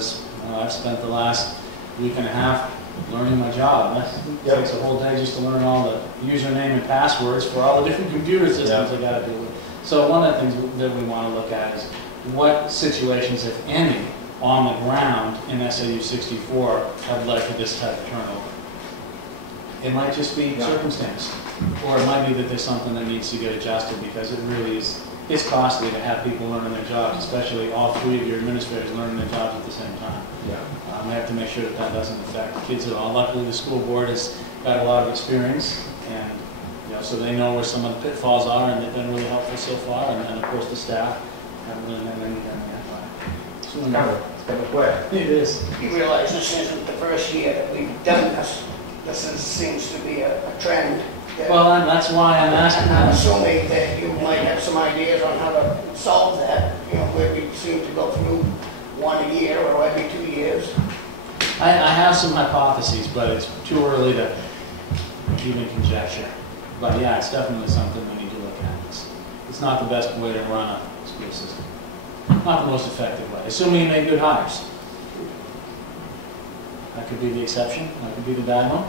because I've spent the last week and a half learning my job. That takes a whole day just to learn all the username and passwords for all the different computer systems I got to deal with. So one of the things that we want to look at is what situations, if any, on the ground in SAU 64 have led to this type of turnover. It might just be circumstance, or it might be that there's something that needs to get adjusted, because it really is, it's costly to have people learning their jobs, especially all three of your administrators learning their jobs at the same time. We have to make sure that that doesn't affect the kids at all. Luckily, the school board has got a lot of experience, and so they know where some of the pitfalls are, and they've been really helpful so far. And of course, the staff haven't really done anything yet. It's coming quick. It is. You realize this isn't the first year that we've done this. This seems to be a trend. Well, and that's why I'm asking. I'm assuming that you might have some ideas on how to solve that. Where we seem to go through one a year or every 2 years. I have some hypotheses, but it's too early to even conjecture. But yeah, it's definitely something we need to look at. It's not the best way to run a school system. Not the most effective way, assuming you make good hires. That could be the exception. That could be the bad one.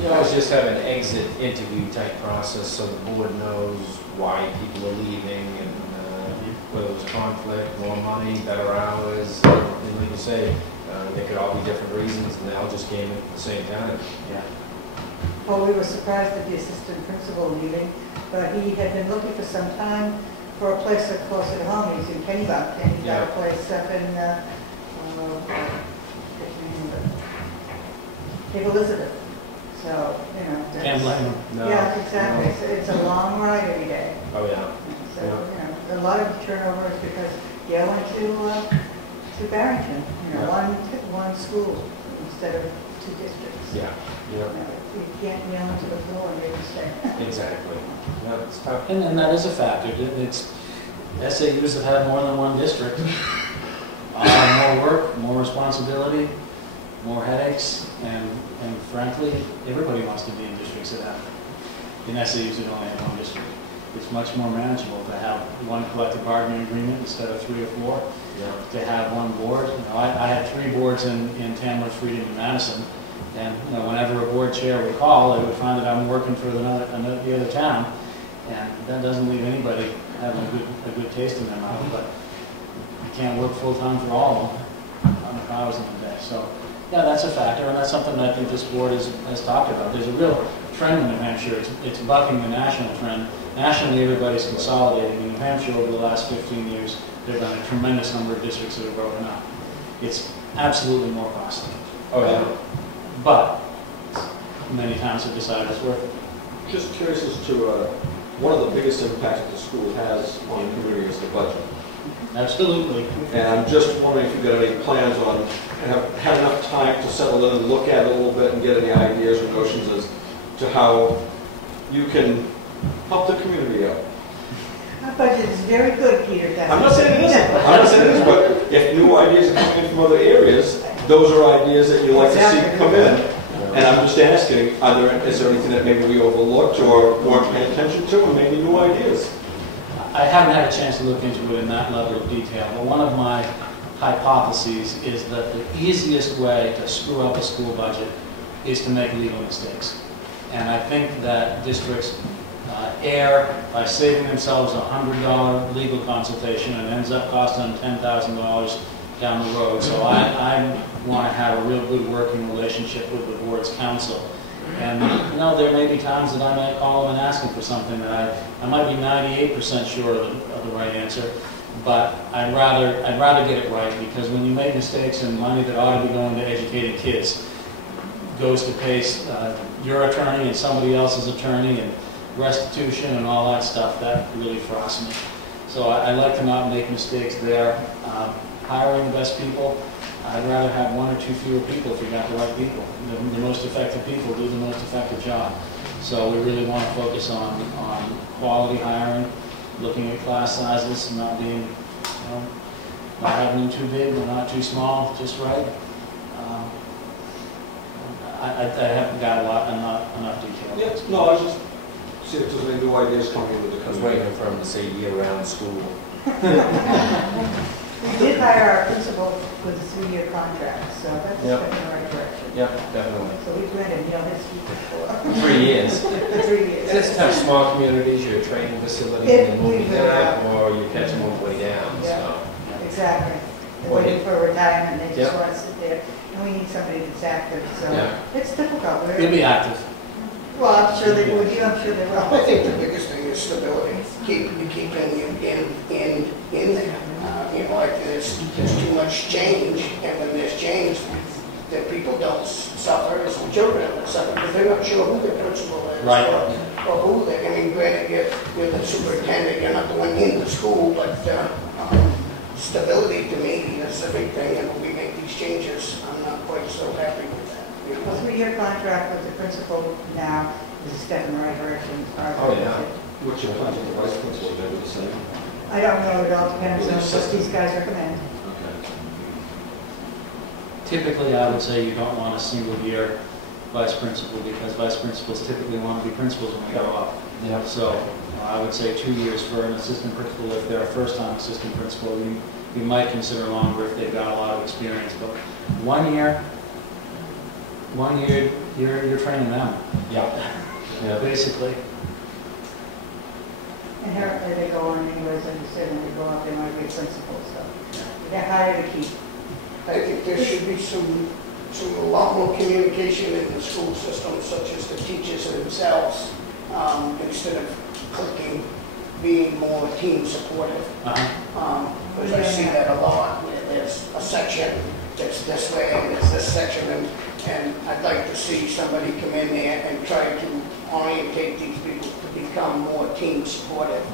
You always just have an exit interview type process so the board knows why people are leaving and whether it was conflict, more money, better hours. And like you say, they could all be different reasons, and they all just came at the same time. Yeah. Well, we were surprised at the assistant principal leaving, but he had been looking for some time for a place that's closer to home. He's in Kennebuck, and he got a place up in Cape Elizabeth. So, that's, can't blame him. No. Yeah, exactly. No. It's a long ride every day. Oh yeah. So, a lot of turnover is because Gail went to Barrington. One school instead of two districts. Yeah. Yeah. You can't nail into the floor and maybe stay. Exactly. Yeah, it's tough. And that is a factor. It's SAUs that have more than one district. More work, more responsibility, more headaches, and frankly, everybody wants to be in districts that have, in SAUs that only have one district. It's much more manageable to have one collective bargaining agreement instead of 3 or 4. To have one board. I had 3 boards in Tamworth, Freedom, and Madison, and whenever a board chair would call, they would find that I'm working for the other town, and that doesn't leave anybody having a good taste in their mouth. But you can't work full time for all of them, 100 hours in a day. So yeah, that's a factor, and that's something that I think this board has talked about. There's a real trend in New Hampshire. It's bucking the national trend. Nationally, everybody's consolidating. In New Hampshire, over the last 15 years, there have been a tremendous number of districts that have broken up. It's absolutely more costly. Oh yeah. But many towns have decided it's worth it. Just curious as to one of the biggest impacts that the school has on the community is the budget. Absolutely. And I'm just wondering if you've got any plans on, have had enough time to settle in and look at it a little bit and get any ideas or notions as to how you can help the community out. Our budget is very good, Peter. I'm not saying it isn't. I'm not saying it is, but if new ideas are coming in from other areas, those are ideas that you like to see come in. And I'm just asking, is there anything that maybe we overlooked or weren't paying attention to, and maybe new ideas? I haven't had a chance to look into it in that level of detail, but one of my hypotheses is that the easiest way to screw up a school budget is to make legal mistakes. And I think that districts err by saving themselves a $100 legal consultation and ends up costing them $10,000 down the road. So I want to have a real good working relationship with the board's counsel. And there may be times that I might call them and ask them for something that I might be 98% sure of the right answer, but I'd rather get it right, because when you make mistakes and money that ought to be going to educated kids goes to pay your attorney and somebody else's attorney and restitution and all that stuff, that really frosts me. So I like to not make mistakes there. Hiring the best people, I'd rather have 1 or 2 fewer people if you got the right people. The most effective people do the most effective job. So we really want to focus on quality hiring, looking at class sizes, not being, not having them too big or not too small, just right. I haven't got enough detail. Yeah, no, I was just seeing if there's any new ideas coming in with the I was waiting for him to say year-round school. We did hire our principal with a 3-year contract, so that's a Yeah. step in the right direction. Yeah, definitely. So we granted, his people for 3 years. 3 years. And it's tough, small communities, you're a training facility, It- and moving we- that, or you catch them on the way down, Yeah. so. Exactly. They're Well, waiting for retirement, they just Yeah. want to sit there, and we need somebody that's active, so Yeah. it's difficult. You'll be active. Well, I'm sure they would, I'm sure they I will. think the biggest thing is stability, keeping you in there. Like there's too much change, and when there's change, then people don't suffer, it's the children that suffer, because they're not sure who their principal is. Right. Or who they, I mean, granted, you're the superintendent, you're not the one in the school, but stability to me is a big thing, and when we make these changes, I'm not quite so happy with that. A 3-year contract with the principal now is a step in the right direction. as far as Oh, I'm yeah. concerned. What's your plan with the vice principal, they were the same? I don't know, it all depends on what these guys recommend. Okay. Typically, I would say you don't want a single-year vice principal, because vice principals typically want to be principals when they grow up. Yeah. So I would say 2 years for an assistant principal. If they're a first-time assistant principal, you might consider longer if they've got a lot of experience. But 1 year, you're training them, Yeah. Yeah. basically. Inherently, they go on anyways, as you said, when they go up, they want to be principals, so they're hired to keep. I think there should be a lot more communication in the school system, such as the teachers themselves, instead of clicking, being more team supportive. Because I see that a lot, where there's a section that's this way, and there's this section, and I'd like to see somebody come in there and try to orientate these people to become more team supportive.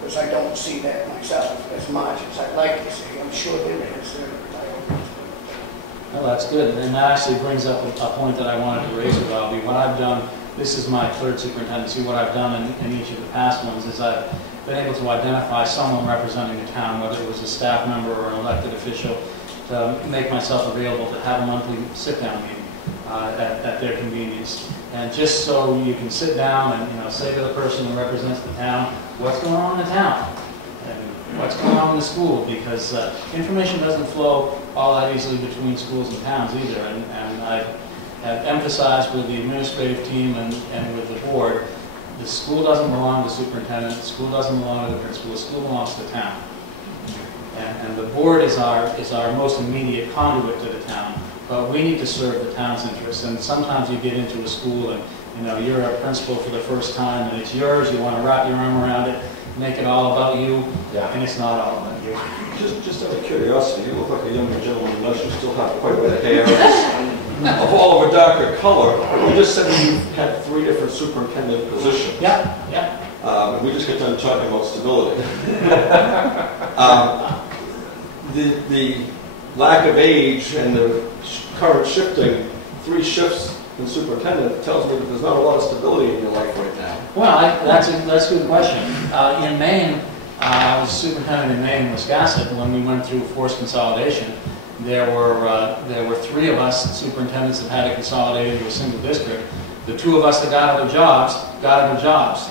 Because I don't see that myself as much as I'd like to see. I'm sure there is. Well, that's good, and that actually brings up a point that I wanted to raise with Albie. What I've done, this is my third superintendency, what I've done in each of the past ones is I've been able to identify someone representing the town, whether it was a staff member or an elected official, to make myself available to have a monthly sit-down meeting at their convenience. And just so you can sit down and say to the person who represents the town, what's going on in the town? And what's going on in the school? Because information doesn't flow all that easily between schools and towns either. And I have emphasized with the administrative team and with the board, the school doesn't belong to the superintendent, the school doesn't belong to the principal, the school belongs to the town. And the board is our most immediate conduit to the town, but we need to serve the town's interests. And sometimes you get into a school and you're a principal for the first time and it's yours, you want to wrap your arm around it, make it all about you, and it's not all about you. Just out of curiosity, you look like a younger gentleman, unless you still have quite a bit of hair, of all of a darker color. You just said you had 3 different superintendent positions. Yeah. And we just got done talking about stability. The lack of age and the current shifting, 3 shifts in superintendent tells me that there's not a lot of stability in your life right now. Well, that's a good question. In Maine, I was superintendent in Maine, Wisconsin, when we went through forced consolidation. There were 3 of us superintendents that had to consolidate into a single district. The 2 of us that got other jobs.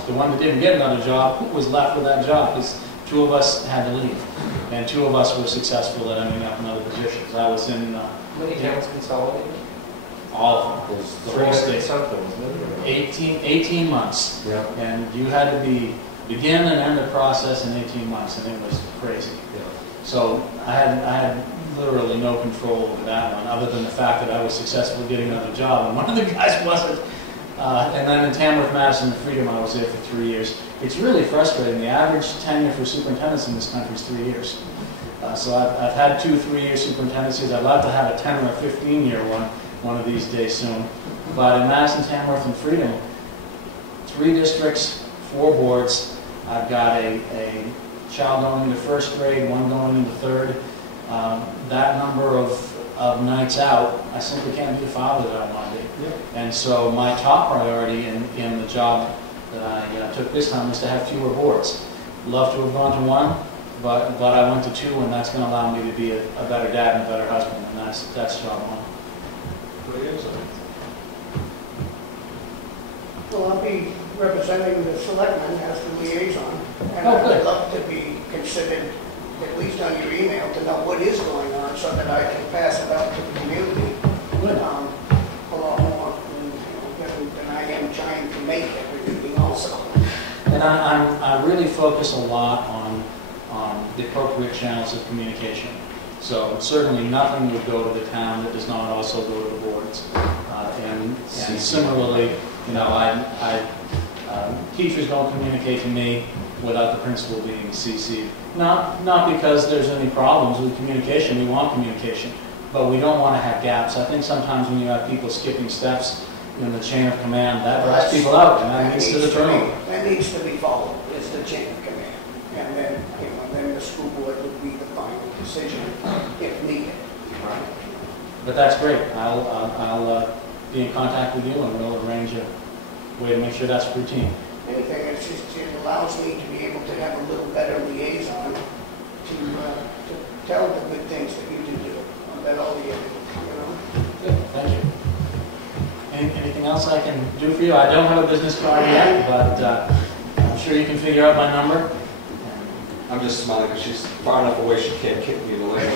The one that didn't get another job was left with that job because 2 of us had to leave, and 2 of us were successful at ending up in other positions. I was in How many towns consolidated? all of them. There's 3 states. something, wasn't it? 18 months. Yeah. And you had to begin and end the process in 18 months, and it was crazy. Yeah. So I had literally no control over that one, other than the fact that I was successful at getting another job, and one of the guys wasn't. And then in Tamworth, Madison, and Freedom, I was there for 3 years. It's really frustrating. The average tenure for superintendents in this country is 3 years. So I've had 2 3-year superintendencies. I'd like to have a 10 or a 15-year one of these days soon. But in Madison, Tamworth, and Freedom, 3 districts, 4 boards. I've got a child going into 1st grade, 1 going into 3rd. That number of nights out, I simply can't be the father that I want to be. And so my top priority in the job that I took this time was to have fewer boards. Love to have gone to 1, but I went to 2, and that's going to allow me to be a better dad and a better husband, and that's job 1. Well, I'll be representing the selectmen as the liaison, and Oh, good. I'd love to be considered at least on your email, to know what is going on so that I can pass it out to the community Good. a lot more than I am trying to make everything also. And I really focus a lot on the appropriate channels of communication. So certainly nothing would go to the town that does not also go to the boards. And similarly, you know, teachers don't communicate to me without the principal being CC'd. Not because there's any problems with communication, we want communication, but we don't want to have gaps. I think sometimes when you have people skipping steps in the chain of command, that drives people out, and that leads to the turnover. That needs to be followed, is the chain of command. And then, you know, then the school board would be the final decision if needed. But that's great. I'll be in contact with you, and we'll arrange a way to make sure that's routine. Anything, it's just, it allows me to be able to have a little better liaison to tell the good things that you do about all the, you know. Good, thank you. Anything else I can do for you? I don't have a business card yet, but I'm sure you can figure out my number. I'm just smiling because she's far enough away she can't kick me in the leg.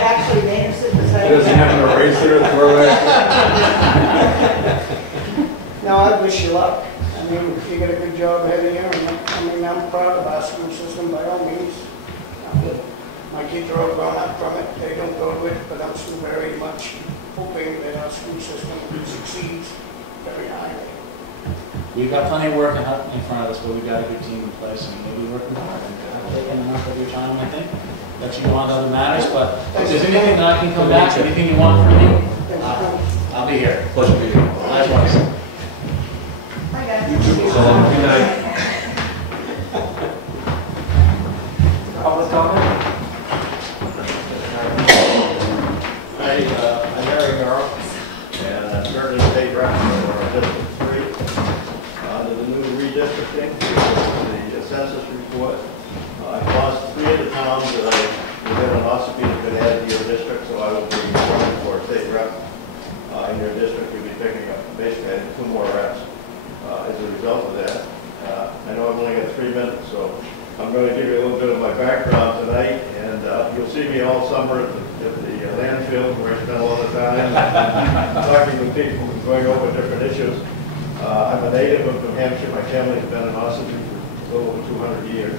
Actually, names it He doesn't have an eraser to throw at. No, I wish you luck. I mean, you got a good job ahead of you, and I'm proud of our school system by all means. My kids are all grown up from it, they don't go to it, but I'm still very much hoping that our school system succeeds very highly. We've got plenty of work in front of us, but we've got a good team in place, and we'll be working hard. And I've taken enough of your time, I think. Let you go on to other matters, but if there's anything that I can come back, anything you want from me, I'll be here. Pleasure to be here. Likewise. Hi, guys. You too. Good night. Public comment? I'm Harry Garrett, and I'm currently state rep for District 3. Under the new redistricting, the census report, I've lost 3 of the towns that I live in Ossipee have been added to your district, so I will be running for state rep. In your district, you'll be picking up basically 2 more reps as a result of that. I know I've only got 3 minutes, so I'm going to give you a little bit of my background tonight, and you'll see me all summer at the landfill where I spend a lot of time talking with people and going over different issues. I'm a native of New Hampshire. My family's been in Ossipee for a little over 200 years.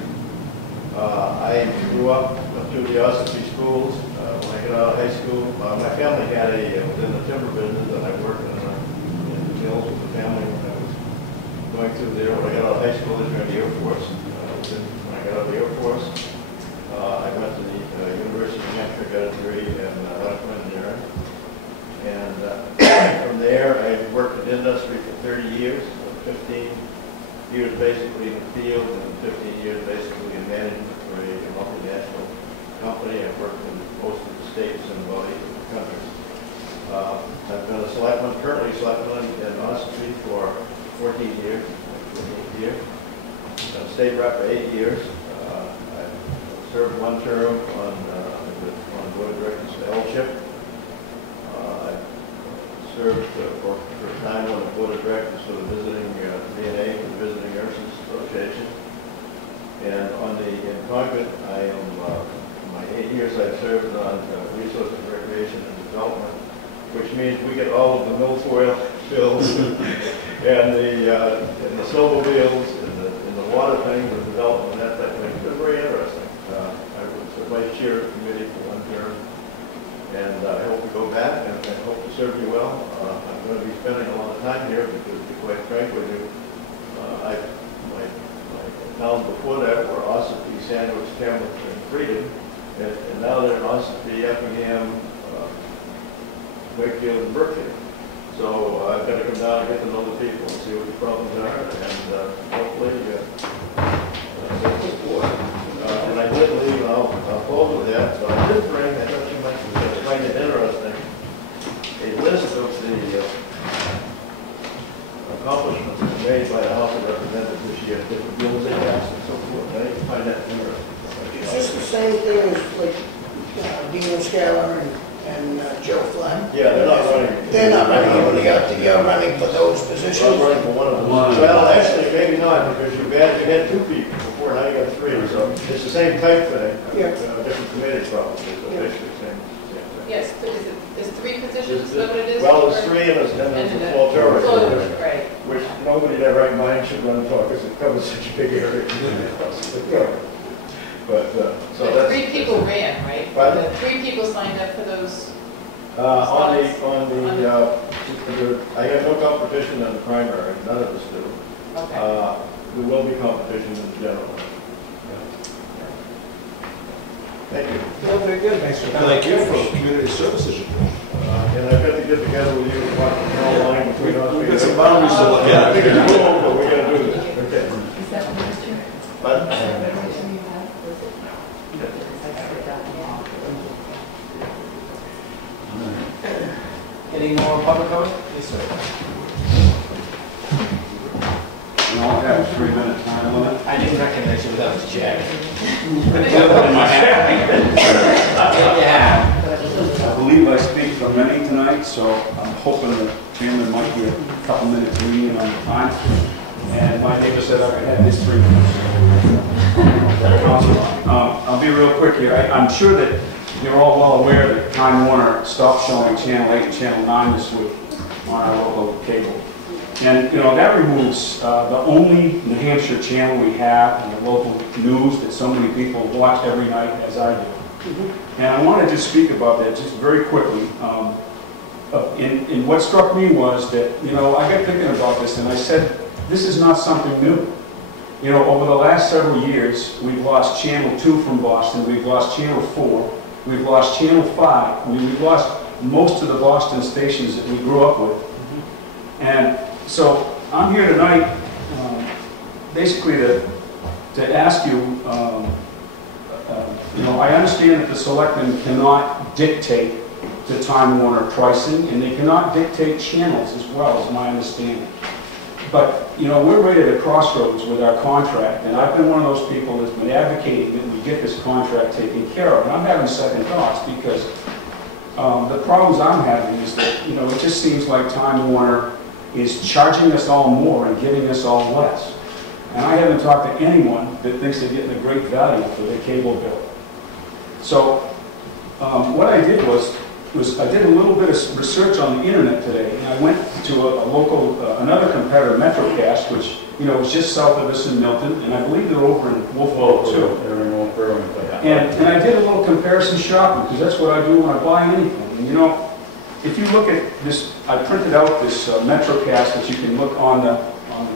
I grew up through the Ossipee schools. When I got out of high school, my family had was in the timber business, and I worked in the mills with the family when I was going through there. When I got out of high school, I joined the Air Force. When I got out of the Air Force, I went to the University of New Hampshire, got a degree in electrical engineering. And from there, I worked in industry for 30 years, 15 years basically in the field, and 15 years basically in management for a multinational company. I've worked in most of the states and about 8 different countries. I've been a selectman, currently selectman in Ossipee for 14 years, I've been state rep for 8 years. I served 1 term on the board of directors for L-chip. I served for a time on the board of directors for the visiting VNA, the Visiting Nurses Association. And in Concord, I am, my 8 years I've served on resources, recreation, and development, which means we get all of the milfoil bills and the snowmobiles and the water things and development and that type of thing. It's been very interesting. I was the vice chair of the committee for 1 term, and I hope to go back and hope to serve you well. I'm going to be spending a lot of time here because, to be quite frank with you, my towns before that were Ossipee, Sandwich, Kamloops, and Freedom, and now they're in Ossipee, Effingham, Wakefield, and Brookfield. So I've got to come down and get to know the people and see what the problems are, and hopefully get support. And I did leave, and I'll close with that. So I did bring, I thought you might find it interesting, a list of the accomplishments made by the House of Representatives this year, different bills they passed and so forth. I think you find that interesting. Is this the same thing as like Dino Scalar and Joe Flynn? Yeah, they're not running. They're not running. You're running for those positions? I'm running for one of them. Well, actually, maybe not, because you had 2 people before, now you got three, so it's the same type thing, Yeah. different committee probably, but Yeah. basically the same thing. Yes, but is three positions, is that what it is? Well, Or- there's three and there's And a the full floor, jury, right. which nobody in their right mind should run for, because it covers such a big area. But, so But that's. three people ran, right? Pardon? The three people signed up for those. I have no competition in the primary, none of us do. Okay. There will be competition in the general. Thank you. No, very good. Thanks for Thank you for community services. And I've got to get together with you and watch the whole line between us. We've got some boundaries to look I at. think it's cool, but we're gonna do this, okay? Is that what it's your? But, Any more public comment? Yes, sir. We all have a 3-minute time limit. I didn't recognize you without the jacket. In my hat. Yeah. I believe I speak for many tonight, so I'm hoping the chairman might be a couple minutes lenient on the time. And my neighbor said I could have his 3 minutes. I'll be real quick here. I'm sure that you're all well aware that Time Warner stopped showing Channel 8 and Channel 9 this week on our local cable. And, you know, that removes the only New Hampshire channel we have in the local news that so many people watch every night, as I do. And I want to just speak about that just very quickly. And what struck me was that, you know, I got thinking about this and I said, this is not something new. You know, over the last several years, we've lost Channel 2 from Boston, we've lost Channel 4, we've lost Channel 5, we've lost most of the Boston stations that we grew up with. And so I'm here tonight basically to ask you, you know, I understand that the selectmen cannot dictate the Time Warner pricing and they cannot dictate channels as well, as my understanding. But, you know, we're right at a crossroads with our contract, and I've been one of those people that's been advocating that we get this contract taken care of. And I'm having second thoughts because the problems I'm having is that, you know, it just seems like Time Warner is charging us all more and giving us all less. And I haven't talked to anyone that thinks they're getting a great value for their cable bill. So what I did was I did a little bit of research on the internet today, and I went to a local, another competitor, MetroCast, which, you know, is just south of us in Milton, and I believe they're over in Wolfville too. they're in Old Burlington. And I did a little comparison shopping, because that's what I do when I buy anything. And you know, if you look at this, I printed out this MetroCast that you can look on the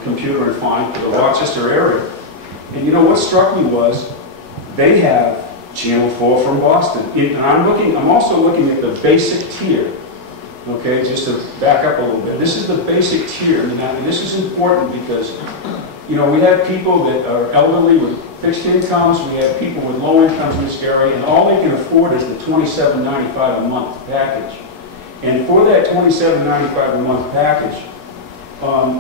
computer and find for the Rochester area. And you know, what struck me was they have Channel 4 from Boston. And I'm also looking at the basic tier. Okay, just to back up a little bit. This is the basic tier. And this is important because, you know, we have people that are elderly with fixed incomes, we have people with low incomes in this area, and all they can afford is the $27.95 a month package. And for that $27.95 a month package,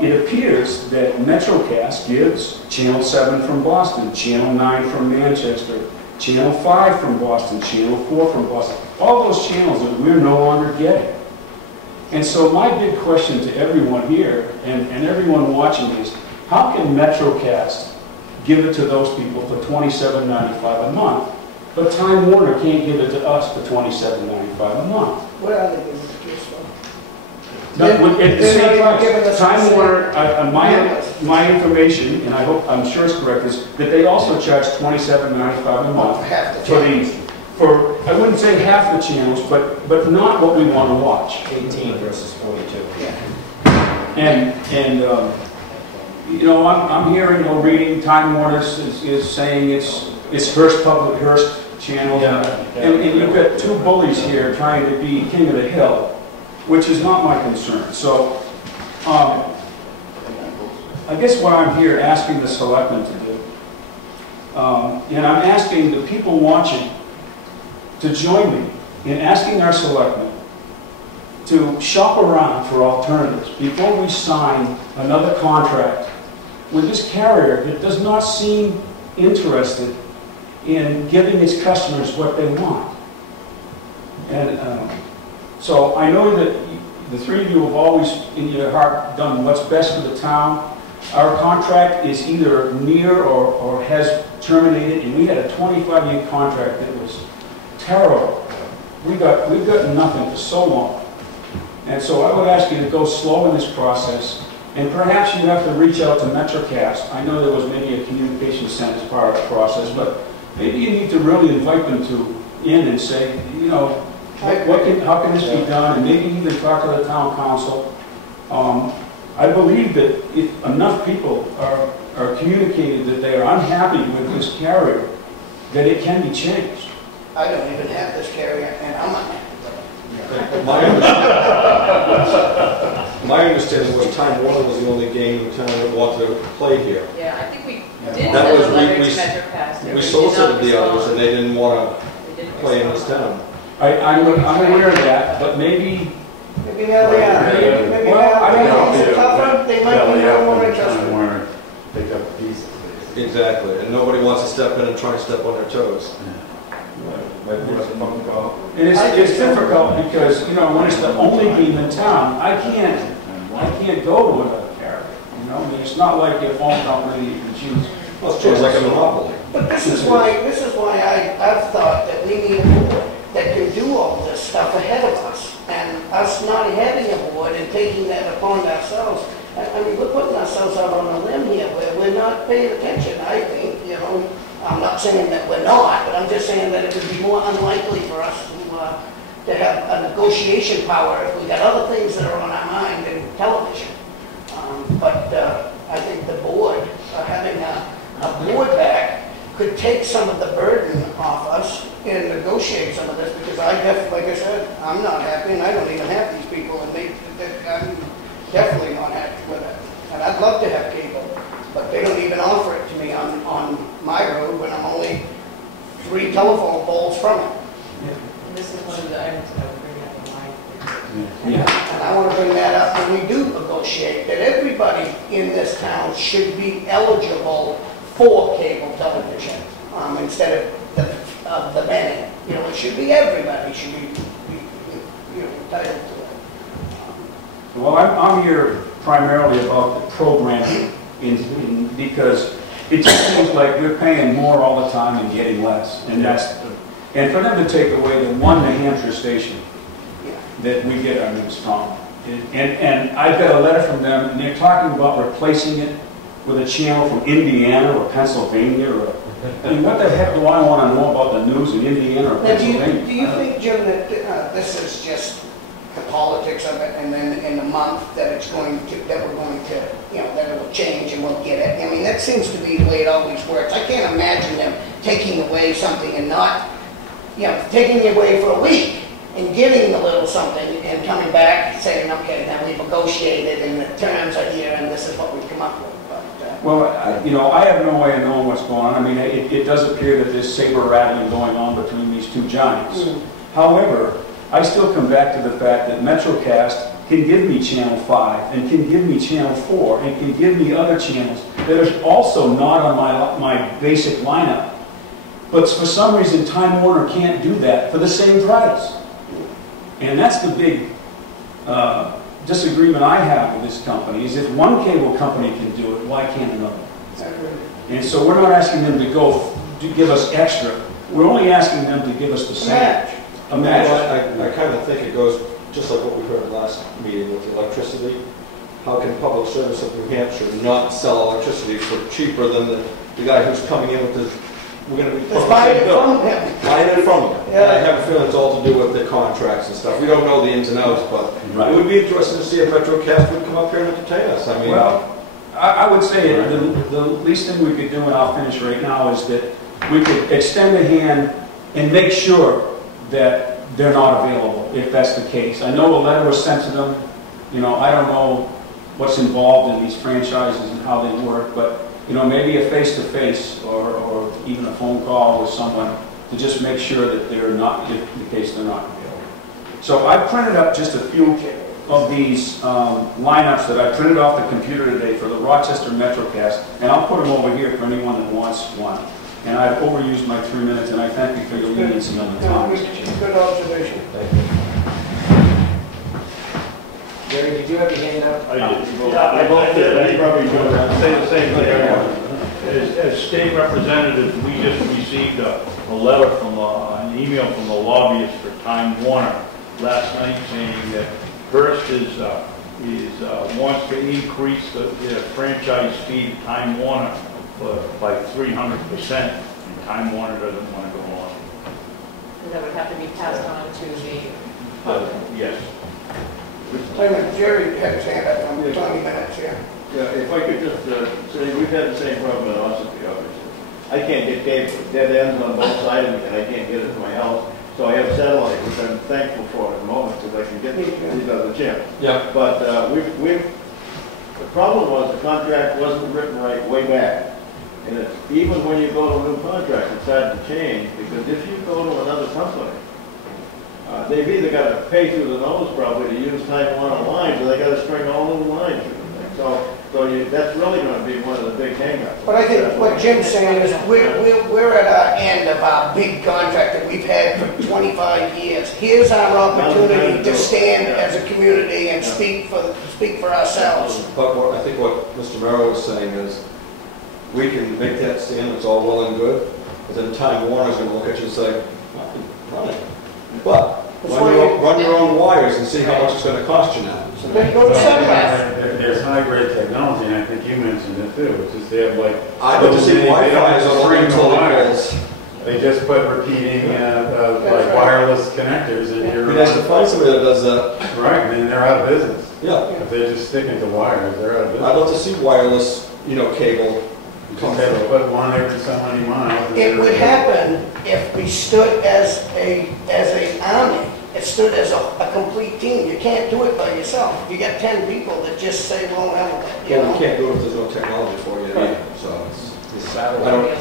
it appears that MetroCast gives Channel 7 from Boston, Channel 9 from Manchester, Channel 5 from Boston, Channel 4 from Boston, all those channels that we're no longer getting. And so my big question to everyone here and everyone watching is, how can MetroCast give it to those people for $27.95 a month, but Time Warner can't give it to us for $27.95 a month? What are they giving it to us for? No, at the same price. Time Warner, Yeah. my information, and I'm sure it's correct, is that they also charge $27.95 a month Half the for I wouldn't say half the channels, but not what we want to watch. 18 versus 42. Yeah. And you know, I'm hearing or reading Time Warner is saying it's Hearst channel, and you've got two bullies here trying to be king of the hill, which is not my concern. So, I guess what I'm here asking the selectmen to do, and I'm asking the people watching to join me in asking our selectmen to shop around for alternatives before we sign another contract with this carrier that does not seem interested in giving its customers what they want. And so I know that the three of you have always, in your heart, done what's best for the town. Our contract is either near or has terminated, and we had a 25-year contract that was terrible. We've gotten nothing for so long. And so I would ask you to go slow in this process, and perhaps you have to reach out to MetroCast. I know there was maybe a communication center as part of the process, but maybe you need to really invite them in and say, you know, how can this be done, and maybe even talk to the town council. I believe that if enough people are communicated that they are unhappy with this carrier, that it can be changed. I don't even have this carrier, and I'm unhappy with it. My understanding was Time Warner was the only game in town that wanted to play here. Yeah, I think we Yeah. did That send was- a letter we- to MetroCast. We solicited the others, and they didn't want to play in this town. I'm aware of that, but maybe, Maybe now they are. Maybe Well, now I they don't are. It's tougher, they might be more interested. Pick up the pieces. Exactly, and nobody wants to step in and try to step on their toes. and it's difficult because, you know, when it's the only game in town, I can't go to another carrier. You know, I mean, it's not like your phone company you can choose. Well, it's like a monopoly. But this is why I've thought that we need a board that can do all this stuff ahead of us. And us not having a board and taking that upon ourselves, I mean, we're putting ourselves out on a limb here where we're not paying attention, I think, you know. I'm not saying that we're not, but I'm just saying that it would be more unlikely for us to have a negotiation power if we got other things that are on our mind than television. But I think the board, having a board back, could take some of the burden off us and negotiate some of this, because like I said, I'm not happy, and I don't even have these people, and I'm definitely not happy with it. And I'd love to have cable, but they don't even offer it to me on my road when I'm only 3 telephone poles from it. And this is one of the items that I would bring up in my. Yeah. And I want to bring that up when we do negotiate, that everybody in this town should be eligible for cable television, instead of the many. You know, it should be everybody should be entitled to it. Well, I'm here primarily about the programming because it just seems like we're paying more all the time and getting less. And and for them to take away the one New Hampshire station that we get our news from. And I've got a letter from them, and they're talking about replacing it with a channel from Indiana or Pennsylvania. I mean, what the heck do I want to know about the news in Indiana or Now, do Pennsylvania? you think, Jim, that this is just the politics of it, and then in a month that we're going to, that it will change and we'll get it? I mean, that seems to be the way it always works. I can't imagine them taking away something and not, taking it away for a week and getting a little something and coming back saying, okay, now we've negotiated and the terms are here and this is what we've come up with. Well, I have no way of knowing what's going on. I mean, it does appear that there's saber rattling going on between these two giants. However, I still come back to the fact that MetroCast can give me Channel 5 and can give me Channel 4 and can give me other channels that are also not on my basic lineup. But for some reason, Time Warner can't do that for the same price. And that's the big disagreement I have with this company, is if one cable company can do it, why can't another? And so we're not asking them to give us extra. We're only asking them to give us the same. A match. I kind of think it goes just like what we heard last meeting with the electricity. How can public service of New Hampshire not sell electricity for cheaper than the guy who's coming in with his, we're going to be Buying it from him. Buying it from him. Yeah. I have a feeling it's all to do with the contracts and stuff. We don't know the ins and outs, but it would be interesting to see if MetroCast would come up here and entertain us. I mean, well, I would say the least thing we could do, and I'll finish right now, is that we could extend a hand and make sure that they're not available, if that's the case. I know a letter was sent to them. I don't know what's involved in these franchises and how they work, but maybe a face-to-face or even a phone call with someone to just make sure that they're not, in case they're not available. So I printed up just a few of these lineups that I printed off the computer today for the Rochester MetroCast, and I'll put them over here for anyone that wants one. And I've overused my 3 minutes, and I thank you for your leniency on the time, Mr. Chairman. Good observation. Gary, did you have your hand up? I did. Yeah, I did. He probably would say the same thing. As state representatives, we just received a letter from, an email from the lobbyist for Time Warner last night saying that Hearst wants to increase the franchise fee to Time Warner by 300%, and Time Warner doesn't want to go on. And that would have to be passed on to the public. Yes. Wait a minute, Jerry had his hand up, 20 minutes here. Yeah, if I could just say, we've had the same problem in Austin, obviously. I can't get cable, dead ends on both sides of me, and I can't get it to my house. So I have satellite, which I'm thankful for at the moment, because I can get these other channels. Yeah. But the problem was the contract wasn't written right way back. And it's, even when you go to a new contract, it's hard to change, because if you go to another company, they've either got to pay through the nose probably to use Time Warner lines, or they got to string all new lines through the thing. So that's really going to be one of the big hang-ups. But I think what Jim's saying is we're at our end of our big contract that we've had for 25 years. Here's our opportunity to stand as a community and speak for ourselves. But I think what Mr. Merrill was saying is, we can make that stand, it's all well and good, but then Time Warner's going to look at you and say, run it. But run your own wires and see how much it's going to cost you now. So then go to Sunrise. There's high-grade technology, and I think you mentioned it too, which is they have like... I like to see Wi-Fi is on all utility wires. poles. They just put repeating like wireless connectors in your... It'd be nice to find somebody that does that. Right, I mean, they're out of business. Yeah. If they're just sticking to wires, they're out of business. I'd love to see wireless, cable. Just have to put one every so many miles. It would happen if we stood as an army. It stood as a complete team. You can't do it by yourself. You got 10 people that just say, well, hell with it. Well, you can't do it if there's no technology for you either. So it's satellite.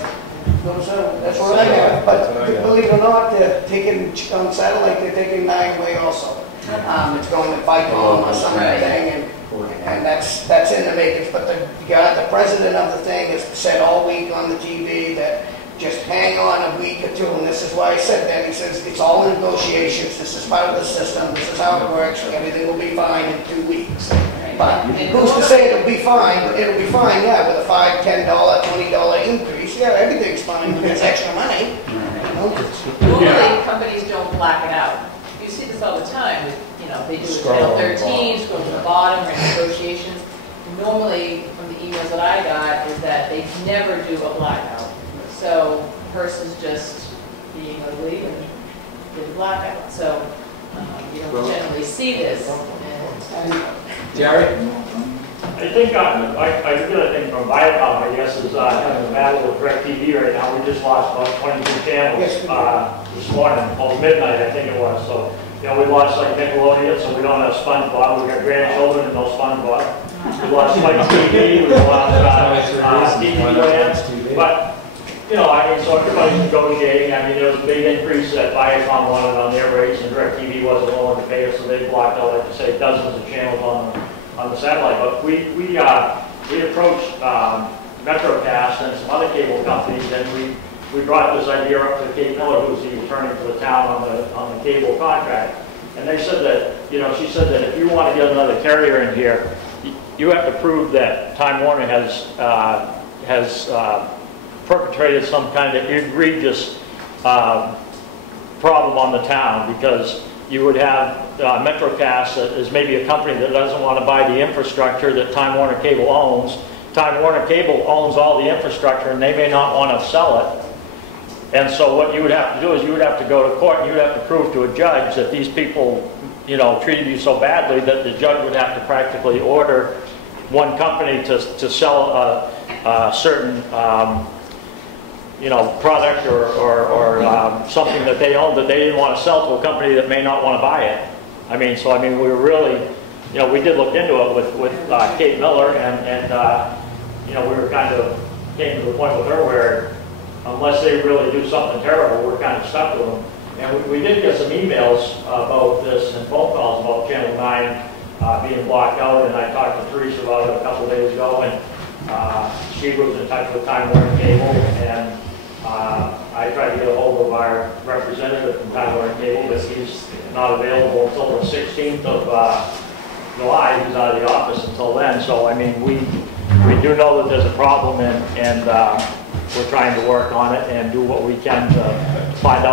That's what I have. But believe it or not, they're taking, on satellite, they're taking 9 away also. It's going to Vicom or something, and that's in the makings. But the president of the thing has said all week on the TV that just hang on a week or two, and this is why I said that. He says it's all negotiations. This is part of the system. This is how it works. Everything will be fine in 2 weeks. But who's to say it'll be fine? It'll be fine, yeah, with a $5, $10, $20 increase. Yeah, everything's fine because it's extra money. Normally, companies don't black it out. You see this all the time. They do a Channel 13, scroll to the bottom, or negotiations. Normally, from the emails that I got, is that they never do a blackout. So Hearst is just being ugly and did a blackout. So you don't generally see this. Jerry? I think I get a thing from Viacom, I guess, is having a battle with DirecTV right now. We just lost about 22 channels this morning, almost midnight, I think it was. So, we lost like Nickelodeon, so we don't have SpongeBob. We got grandchildren and no SpongeBob. We lost like TV, we lost TV Land. But, so everybody's negotiating. I mean, there was a big increase that Viacom wanted on their rates, and DirecTV wasn't willing to pay us, so they blocked out, like you say, dozens of channels on the satellite. But we approached MetroCast and some other cable companies, and we brought this idea up to Kate Miller, who's the attorney for the town on the cable contract. And they said that, she said that if you want to get another carrier in here, you have to prove that Time Warner has perpetrated some kind of egregious problem on the town, because you would have MetroCast that is maybe a company that doesn't want to buy the infrastructure that Time Warner Cable owns. Time Warner Cable owns all the infrastructure, and they may not want to sell it. And so what you would have to do is you would have to go to court, and you would have to prove to a judge that these people, treated you so badly that the judge would have to practically order one company to sell a certain product or something that they own that they didn't want to sell to a company that may not want to buy it. We were really, we did look into it with Kate Miller, and we were kind of came to the point with her where unless they really do something terrible, we're kind of stuck with them. And we did get some emails about this and phone calls about Channel 9 being blocked out, and I talked to Teresa about it a couple of days ago, and she was in touch with Time Warner Cable, and I tried to get a hold of our representative from Time Warner Cable, but he's not available until the 16th of July. He's out of the office until then. So, we do know that there's a problem, and we're trying to work on it and do what we can to find out